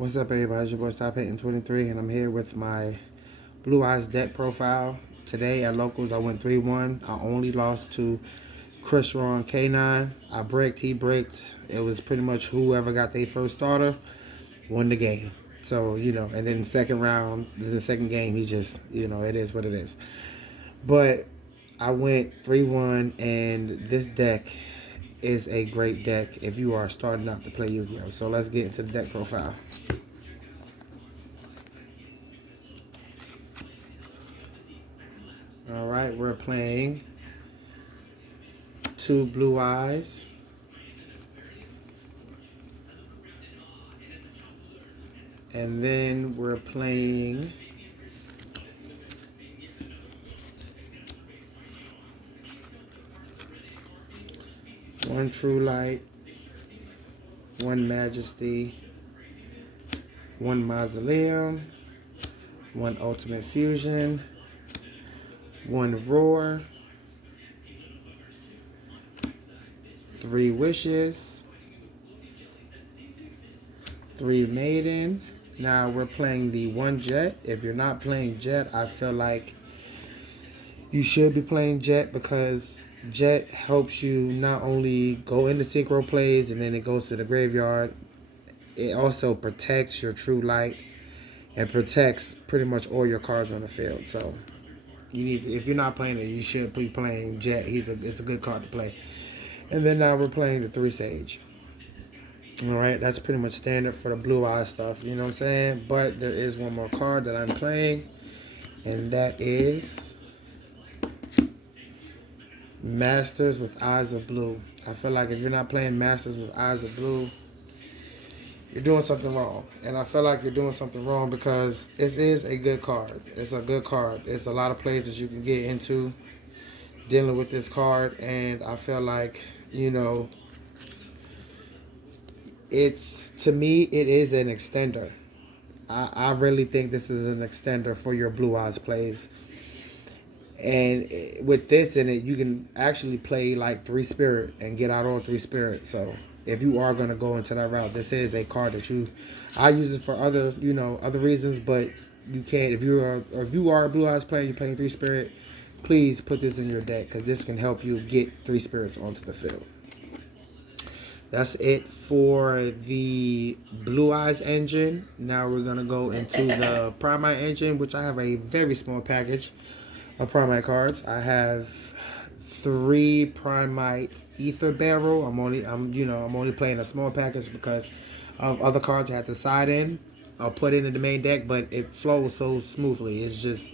What's up, everybody? It's your boy Stop Hitting 23, and I'm here with my Blue Eyes deck profile. Today at locals, I went 3-1. I only lost to Chris Ron K9. I bricked, he bricked. It was pretty much whoever got their first starter won the game. So, and then the second game, he just, it is what it is. But I went 3-1, and this deck is a great deck if you are starting out to play Yu-Gi-Oh! So let's get into the deck profile. All right, we're playing two Blue Eyes. And then we're playing one True Light, one Majesty, one Mausoleum, one Ultimate Fusion, one Roar, 3 Wishes, 3 Maiden. Now we're playing the 1 Jet. If you're not playing Jet, I feel like you should be playing Jet because Jet helps you not only go into synchro plays and then it goes to the graveyard. It also protects your True Light and protects pretty much all your cards on the field. So if you're not playing it, you should be playing Jet. It's a good card to play. And then now we're playing the 3 Sage. All right, that's pretty much standard for the Blue Eye stuff. You know what I'm saying? But there is one more card that I'm playing, and that is Masters with Eyes of Blue. I feel like if you're not playing Masters with Eyes of Blue, you're doing something wrong. And I feel like you're doing something wrong because this is a good card. It's a good card. It's a lot of plays that you can get into dealing with this card, and I feel like, to me, it is an extender. I really think this is an extender for your Blue Eyes plays. And with this in it, you can actually play like 3 Spirit and get out all 3 Spirit. So if you are going to go into that route, this is a card that I use it for other, other reasons, but you can't. If you are a Blue Eyes player, you're playing 3 Spirit, please put this in your deck because this can help you get 3 Spirits onto the field. That's it for the Blue Eyes engine. Now we're going to go into the Primite engine, which I have a very small package of Primite cards. I have 3 Primite Ether Barrel. I'm only playing a small package because of other cards I had to side in. I'll put into the main deck, but it flows so smoothly. It's just,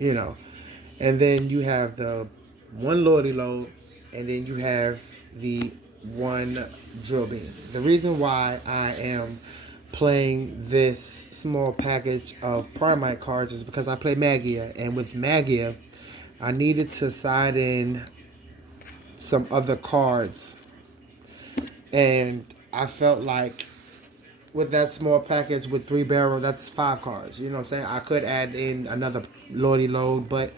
And then you have the 1 Lordy Load, and then you have the 1 Drill Beam. The reason why I am playing this small package of Primite cards is because I play Magia, and with Magia, I needed to side in some other cards, and I felt like with that small package with 3 barrel, that's 5 cards. You know what I'm saying? I could add in another Lordy Load, but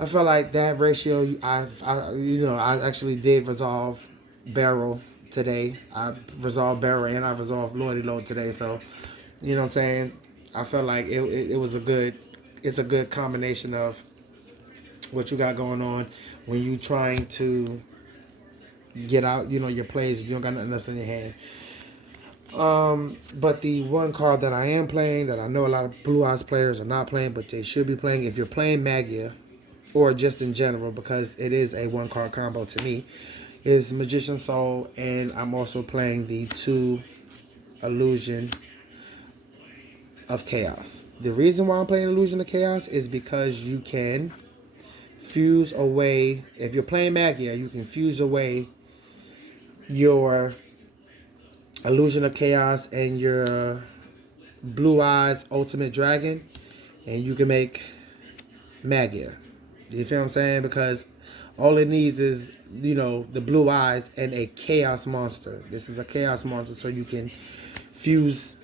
I felt like that ratio, I actually did resolve Barrel today. I resolved Barrel and I resolved Lordy Load today. So, you know what I'm saying? I felt like it's a good combination of what you got going on when you trying to get out, your plays if you don't got nothing else in your hand. But the one card that I am playing that I know a lot of Blue Eyes players are not playing, but they should be playing if you're playing Magia, or just in general, because it is a 1 card combo to me, is Magician Soul, and I'm also playing the 2 Illusion of Chaos. The reason why I'm playing Illusion of Chaos is because you can fuse away, if you're playing Magia, you can fuse away your Illusion of Chaos and your Blue Eyes Ultimate Dragon, and you can make Magia. You feel what I'm saying? Because all it needs is, the Blue Eyes and a Chaos Monster. This is a Chaos Monster, so you can fuse,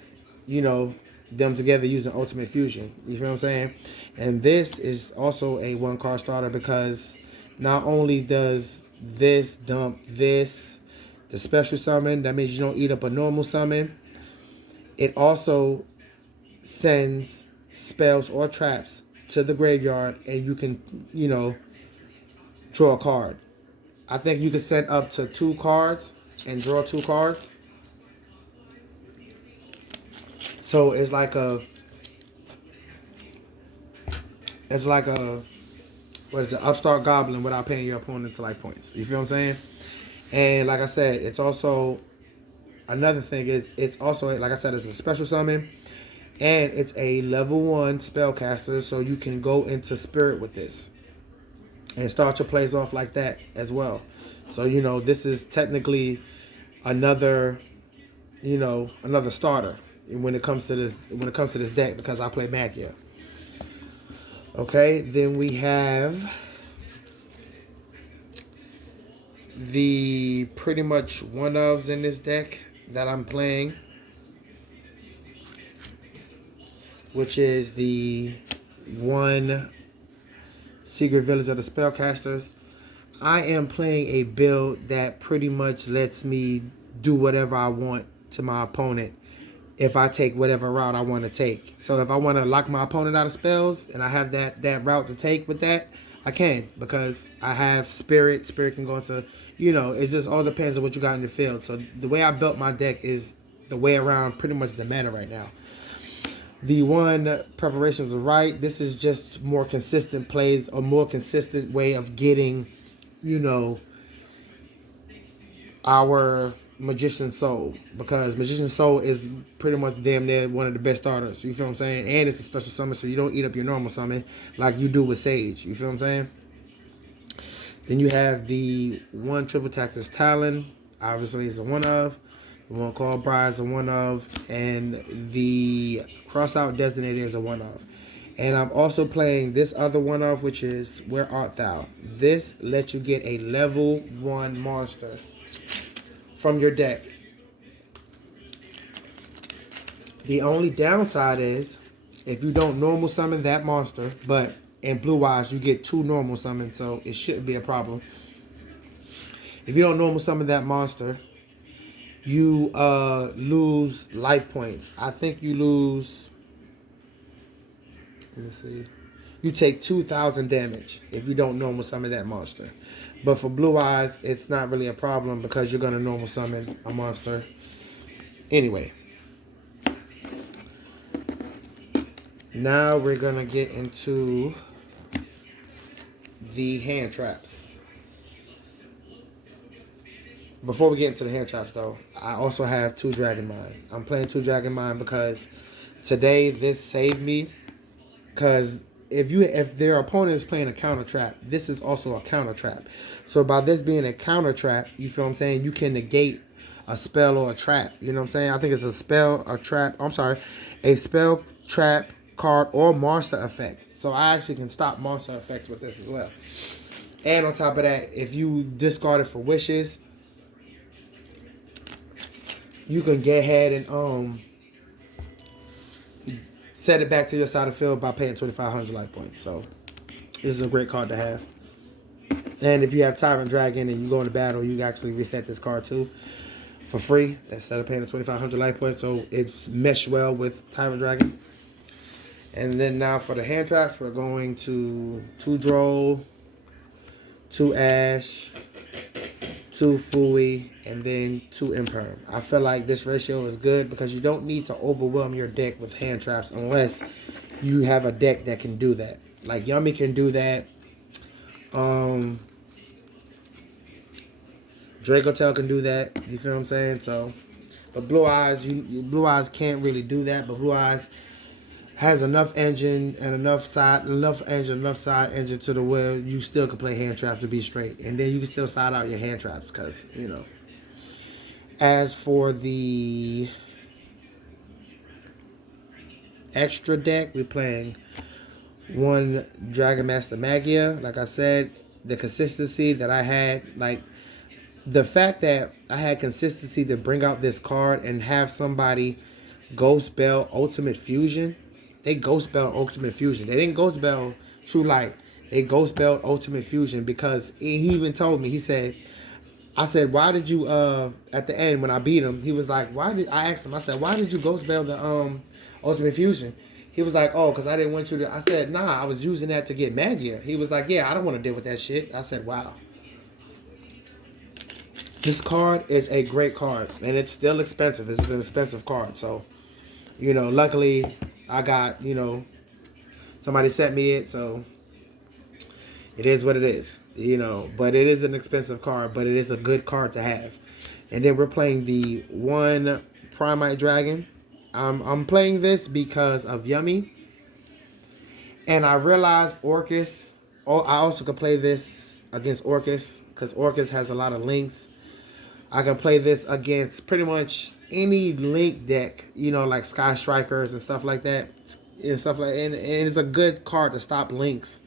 them together using Ultimate Fusion. You feel what I'm saying? And this is also a 1 card starter because not only does this dump this, the special summon, that means you don't eat up a normal summon. It also sends spells or traps to the graveyard, and you can, draw a card. I think you can send up to 2 cards and draw 2 cards. So it's like a what is it, upstart goblin without paying your opponent to life points. You feel what I'm saying? And like I said, it's also another thing is it's also, like I said, it's a special summon, and it's a level 1 spellcaster, so you can go into spirit with this and start your plays off like that as well. So this is technically another another starter when it comes to this deck, because I play magia. Okay, then we have the pretty much one-ofs in this deck that I'm playing, which is the one Secret Village of the Spellcasters. I am playing a build that pretty much lets me do whatever I want to my opponent if I take whatever route I want to take. So if I want to lock my opponent out of spells and I have that route to take with that, I can, because I have spirit. Spirit can go into, it just all depends on what you got in the field. So the way I built my deck is the way around pretty much the meta right now. The one preparations are right. This is just more consistent plays, a more consistent way of getting, our Magician Soul, because Magician Soul is pretty much damn near one of the best starters. You feel what I'm saying? And it's a special summon, so you don't eat up your normal summon like you do with Sage. You feel what I'm saying? Then you have the one Triple Tactus Talon. Obviously, it's a one of. The one called Bride is a one of. And the Crossout Designated is a one of. And I'm also playing this other one of, which is Where Art Thou? This lets you get a level 1 monster from your deck. The only downside is if you don't normal summon that monster, but in Blue Eyes you get 2 normal summons, so it shouldn't be a problem. If you don't normal summon that monster, you lose life points. I think you lose, let me see, you take 2,000 damage if you don't normal summon that monster. But for Blue Eyes, it's not really a problem because you're going to normal summon a monster anyway. Now we're going to get into the hand traps. Before we get into the hand traps, though, I also have 2 Dragon Mine. I'm playing 2 Dragon Mine because today this saved me. Because if their opponent is playing a counter trap, this is also a counter trap. So by this being a counter trap, you feel what I'm saying, you can negate a spell or a trap. You know what I'm saying? I think it's a spell, a trap. I'm sorry, a spell, trap, card, or monster effect. So I actually can stop monster effects with this as well. And on top of that, if you discard it for wishes, you can get ahead and set it back to your side of the field by paying 2,500 life points. So this is a great card to have. And if you have Tyrant Dragon and you go into battle, you can actually reset this card too for free instead of paying the 2,500 life points. So it's meshed well with Tyrant Dragon. And then now for the hand traps, we're going to 2 Droll, 2 Ash, 2 Fui, and then 2 Imperm. I feel like this ratio is good because you don't need to overwhelm your deck with hand traps unless you have a deck that can do that. Like Yummy can do that. Dracotel can do that. You feel what I'm saying? So, but Blue Eyes, Blue Eyes can't really do that. But Blue Eyes has enough engine and enough side engine to the where you still can play hand traps to be straight, and then you can still side out your hand traps because As for the extra deck, we're playing 1 Dragon Master Magia. Like I said, the consistency that I had, like the fact that I had consistency to bring out this card and have somebody Ghost Bell Ultimate Fusion. They Ghost Bell Ultimate Fusion. They didn't Ghost Bell True Light. They Ghost Bell Ultimate Fusion because he even told me, he said, I said, why did you at the end when I beat him, he was like, why did I asked him, I said, why did you ghost bell the ultimate fusion? He was like, oh, because I didn't want you to. I said, nah, I was using that to get magia. He was like, yeah, I don't want to deal with that shit. I said, wow. This card is a great card, and it's still expensive. It's an expensive card. So, luckily, I got, somebody sent me it. So, it is what it is. But it is an expensive card, but it is a good card to have. And then we're playing the one Primite Dragon. I'm playing this because of Yummy. And I realized Orcus. Oh, I also could play this against Orcus because Orcus has a lot of links. I can play this against pretty much any link deck, like Sky Strikers and stuff like that, and it's a good card to stop links,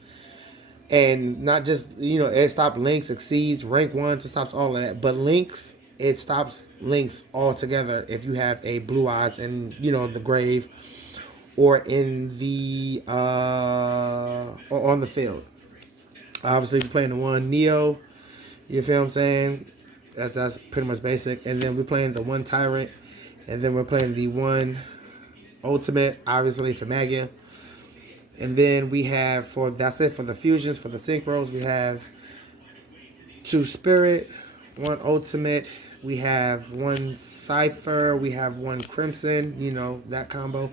and not just it stops links, exceeds rank ones, it stops all of that, but links, it stops links altogether if you have a Blue Eyes in the grave or in the or on the field. Obviously, you're playing the one Neo. You feel what I'm saying? That's pretty much basic. And then we're playing the one Tyrant. And then we're playing the one Ultimate, obviously, for Magia. And then we have, that's it for the fusions, for the synchros, we have 2 Spirit, 1 Ultimate. We have 1 Cypher. We have 1 Crimson, that combo.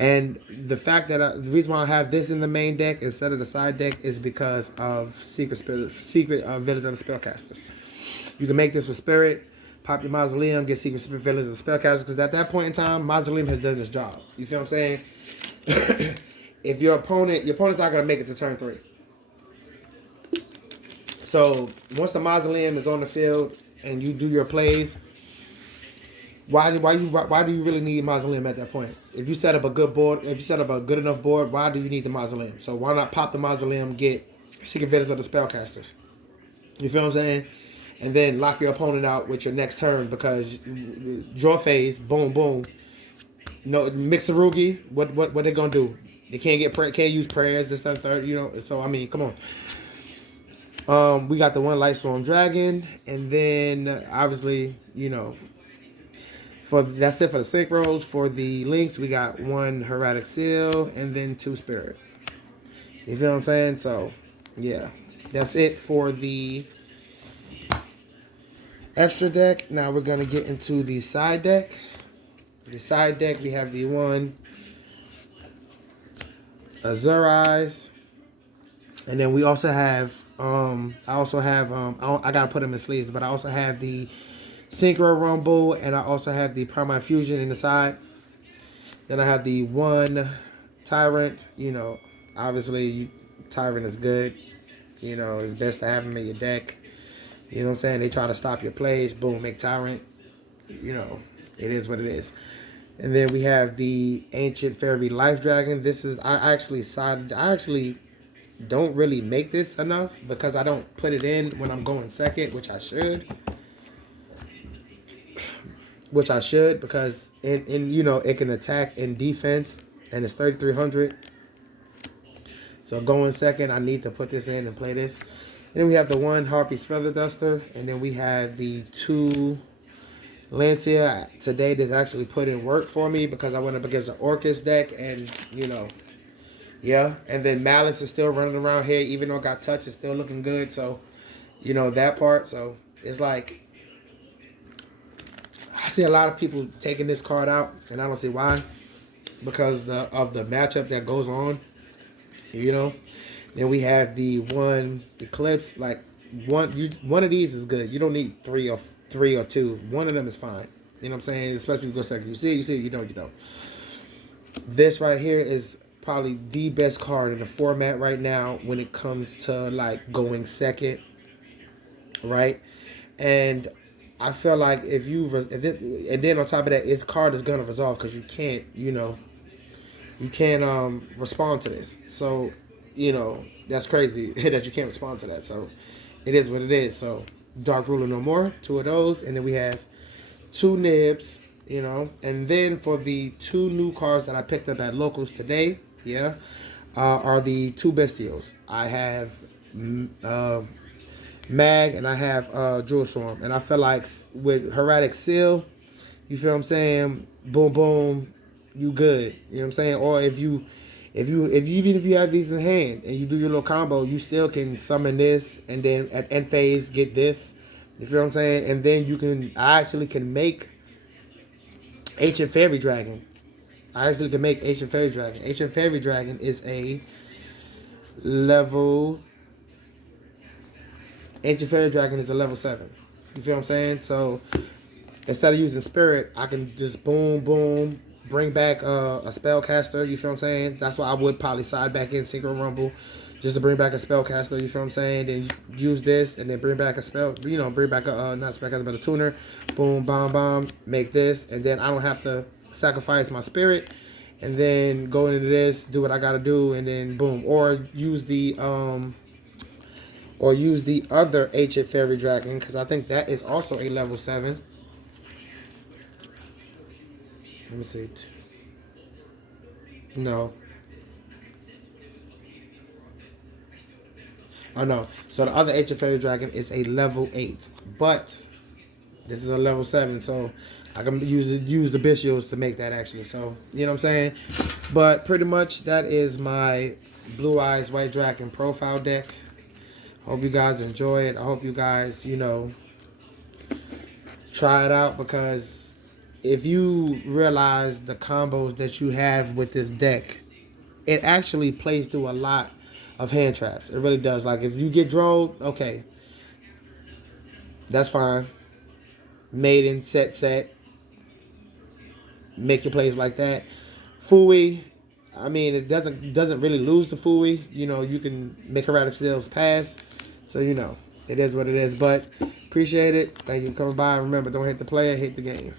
And the fact that the reason why I have this in the main deck instead of the side deck is because of Secret Village of the Spellcasters. You can make this with Spirit, pop your Mausoleum, get Secret Village of the Spellcasters, because at that point in time, Mausoleum has done its job. You feel what I'm saying? If your opponent's not going to make it to turn 3. So once the Mausoleum is on the field and you do your plays, why do you really need Mausoleum at that point? If you set up a good board, if you set up a good enough board, why do you need the Mausoleum? So why not pop the Mausoleum, get Secret Village of the Spellcasters? You feel what I'm saying? And then lock your opponent out with your next turn, because draw phase, boom, boom. Mixerugi, what they gonna do? They can't use prayers, this, that, third, So I mean, come on. We got the one Lightstorm Dragon, and then obviously, that's it for the synchros. For the links, we got 1 Heraldic Seal and then 2 Spirit. You feel what I'm saying? So yeah, that's it for the extra deck. Now we're gonna get into the side deck. The side deck, we have the one Azure Eyes, and then we also have I gotta put them in sleeves, but I also have the Synchro Rumble, and I also have the Primite Fusion in the side. Then I have the one Tyrant. Obviously Tyrant is good. It's best to have him in your deck. You know what I'm saying? They try to stop your plays. Boom, make Tyrant. It is what it is. And then we have the Ancient Fairy Life Dragon. This is, I actually don't really make this enough because I don't put it in when I'm going second, which I should. Because it can attack in defense, and it's 3,300. So going second, I need to put this in and play this. And then we have the one Harpy's Feather Duster, and then we have the 2 Lancia. Today this actually put in work for me because I went up against an Orcus deck, and yeah. And then Malice is still running around here, even though I got touch, it's still looking good. So that part. So it's like I see a lot of people taking this card out, and I don't see why, because of the matchup that goes on. Then we have the one Eclipse. Like one of these is good. You don't need three or 2. One of them is fine. You know what I'm saying? Especially if you go second. You see, you don't. This right here is probably the best card in the format right now when it comes to like going second, right? And I feel like and then on top of that, its card is gonna resolve because you can't respond to this. So that's crazy that you can't respond to that. So it is what it is. So Dark Ruler no more, 2 of those, and then we have 2 Nibs, and then for the 2 new cards that I picked up at locals today, are the 2 Bestials. I have Mag, and I have Jewel Swarm. And I feel like with Hermetic Seal, you feel what I'm saying? Boom, boom, you good. You know what I'm saying? Or if you have these in hand and you do your little combo, you still can summon this, and then at end phase get this. You feel what I'm saying? And then I actually can make Ancient Fairy Dragon. Ancient Fairy Dragon is a level. Ancient Fairy Dragon is a level 7. You feel what I'm saying? So instead of using Spirit, I can just boom, boom, bring back a spellcaster. You feel what I'm saying? That's why I would probably side back in Synchro Rumble just to bring back a spellcaster. You feel what I'm saying? Then use this and then bring back a spell. Bring back a not spellcaster but a tuner. Boom, bomb, bomb. Make this, and then I don't have to sacrifice my spirit, and then go into this, do what I gotta do, and then boom. Or use the other Ancient Fairy Dragon, because I think that is also a level 7. Let me see. No. Oh, no. So the other Ancient Fairy Dragon is a level 8. But this is a level 7. So I can use the Bishios to make that, actually. So, you know what I'm saying? But pretty much that is my Blue Eyes White Dragon profile deck. Hope you guys enjoy it. I hope you guys, try it out, because if you realize the combos that you have with this deck, it actually plays through a lot of hand traps. It really does. Like, if you get drilled, okay, that's fine. Maiden, set, make your plays like that. Fooey, I mean, it doesn't really lose the Fooey. You can make erratic steals pass. So, it is what it is. But appreciate it. Thank you for coming by. Remember, don't hate the player, hate the game.